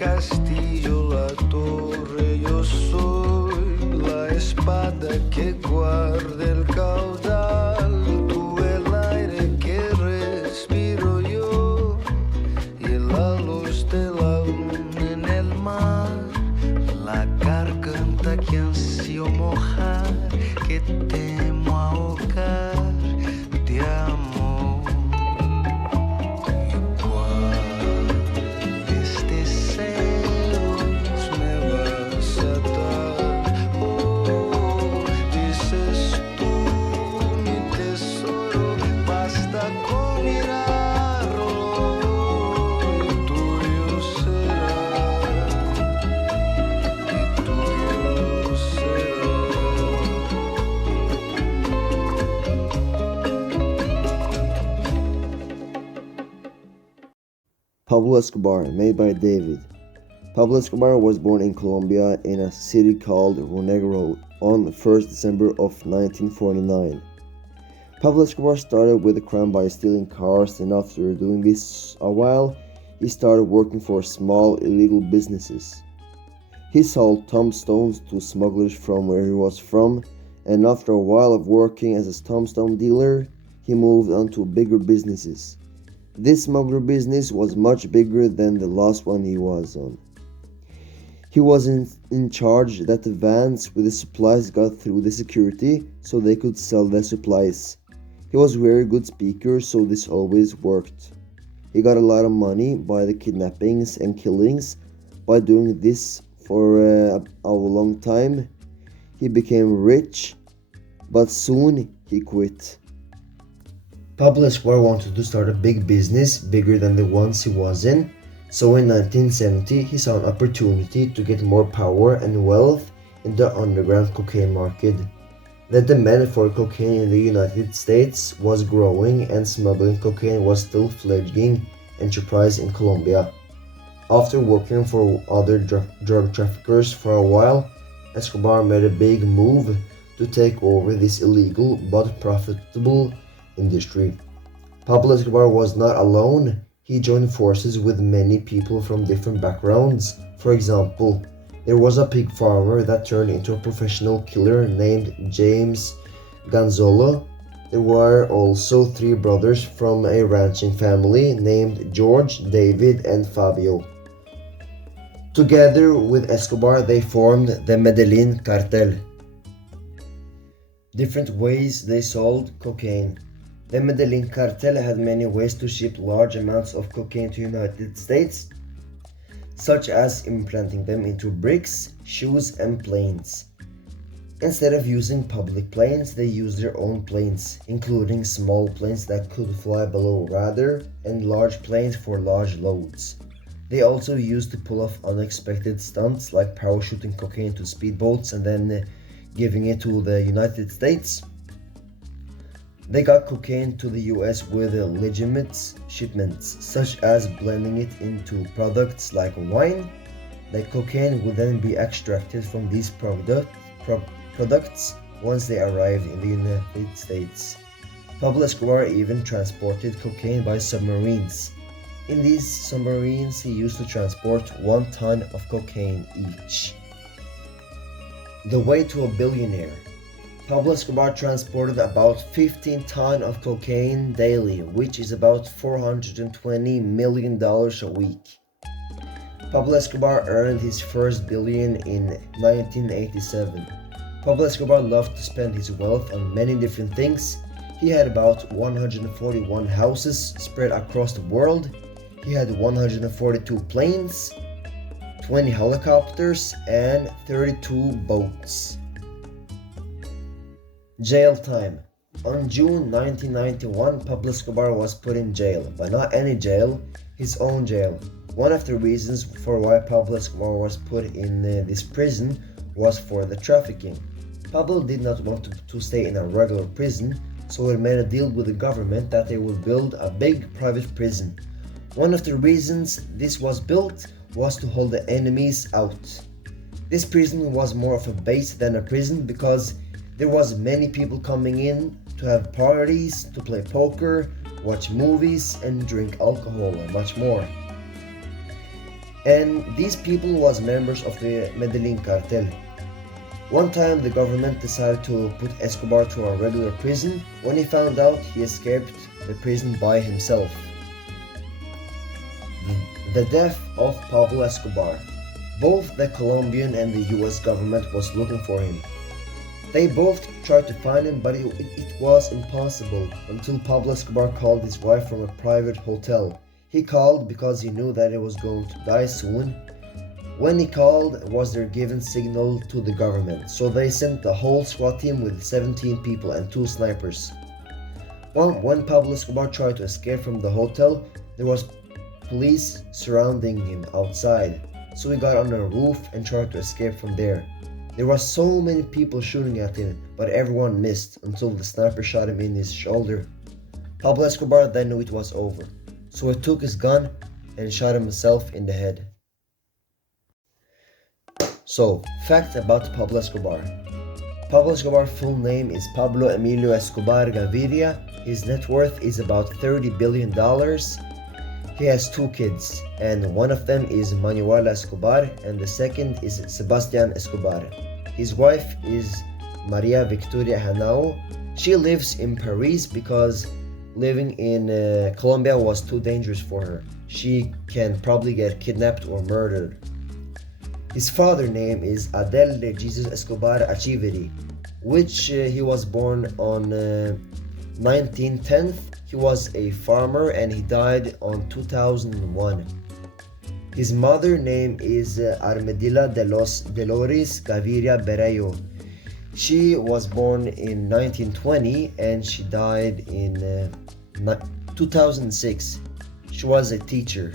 castillo, la torre, yo soy la espada que guarda el caudal, tú el aire que respiro yo y la luz de la luna en el mar, la garganta que ansío mojar, que temo ahogar de amor. Pablo Escobar, made by David. Pablo Escobar was born in Colombia in a city called Ronegro on the 1st December of 1949. Pablo Escobar started with the crime by stealing cars, and after doing this a while, he started working for small illegal businesses. He sold tombstones to smugglers from where he was from, and after a while of working as a tombstone dealer, he moved on to bigger businesses. This smuggler business was much bigger than the last one he was on. He was in charge that the vans with the supplies got through the security so they could sell their supplies. He was a very good speaker, so this always worked. He got a lot of money by the kidnappings and killings. By doing this for a long time, he became rich, but soon he quit. Pablo Escobar wanted to start a big business, bigger than the ones he was in, so in 1970 he saw an opportunity to get more power and wealth in the underground cocaine market. The demand for cocaine in the United States was growing, and smuggling cocaine was still fledgling enterprise in Colombia. After working for other drug traffickers for a while, Escobar made a big move to take over this illegal but profitable industry. Pablo Escobar was not alone. He joined forces with many people from different backgrounds. For example, there was a pig farmer that turned into a professional killer named James Gonzalo. There were also 3 brothers from a ranching family named George, David, and Fabio. Together with Escobar, they formed the Medellin cartel. Different ways they sold cocaine. The Medellin cartel had many ways to ship large amounts of cocaine to the United States, such as implanting them into bricks, shoes, and planes. Instead of using public planes, they used their own planes, including small planes that could fly below radar and large planes for large loads. They also used to pull off unexpected stunts like parachuting cocaine to speedboats and then giving it to the United States. They got cocaine to the US with legitimate shipments, such as blending it into products like wine. The cocaine would then be extracted from these products once they arrived in the United States. Pablo Escobar even transported cocaine by submarines. In these submarines, he used to transport 1 ton of cocaine each. The way to a billionaire. Pablo Escobar transported about 15 tons of cocaine daily, which is about $420 million a week. Pablo Escobar earned his first billion in 1987. Pablo Escobar loved to spend his wealth on many different things. He had about 141 houses spread across the world. He had 142 planes, 20 helicopters, and 32 boats. Jail time. On June 1991, Pablo Escobar was put in jail, but not any jail, his own jail. One of the reasons for why Pablo Escobar was put in this prison was for the trafficking. Pablo did not want to stay in a regular prison, so he made a deal with the government that they would build a big private prison. One of the reasons this was built was to hold the enemies out. This prison was more of a base than a prison because there was many people coming in to have parties, to play poker, watch movies, and drink alcohol and much more. And these people was members of the Medellin cartel. One time the government decided to put Escobar to a regular prison. When he found out, he escaped the prison by himself. The death of Pablo Escobar. Both the Colombian and the US government was looking for him. They both tried to find him, but it was impossible until Pablo Escobar called his wife from a private hotel. He called because he knew that he was going to die soon. When he called was their given signal to the government, so they sent the whole SWAT team with 17 people and 2 snipers. When Pablo Escobar tried to escape from the hotel, there was police surrounding him outside, so he got on a roof and tried to escape from there. There were so many people shooting at him, but everyone missed until the sniper shot him in his shoulder. Pablo Escobar then knew it was over, so he took his gun and shot himself in the head. So, fact about Pablo Escobar. Pablo Escobar's full name is Pablo Emilio Escobar Gaviria. His net worth is about $30 billion. He has 2 kids, and one of them is Manuela Escobar, and the second is Sebastian Escobar. His wife is Maria Victoria Hanao. She lives in Paris because living in Colombia was too dangerous for her. She can probably get kidnapped or murdered. His father's name is Adel de Jesus Escobar Achiveri, which he was born on 1910. He was a farmer and he died on 2001. His mother's name is Armedilla de los Dolores Gaviria Berello. She was born in 1920 and she died in 2006. She was a teacher.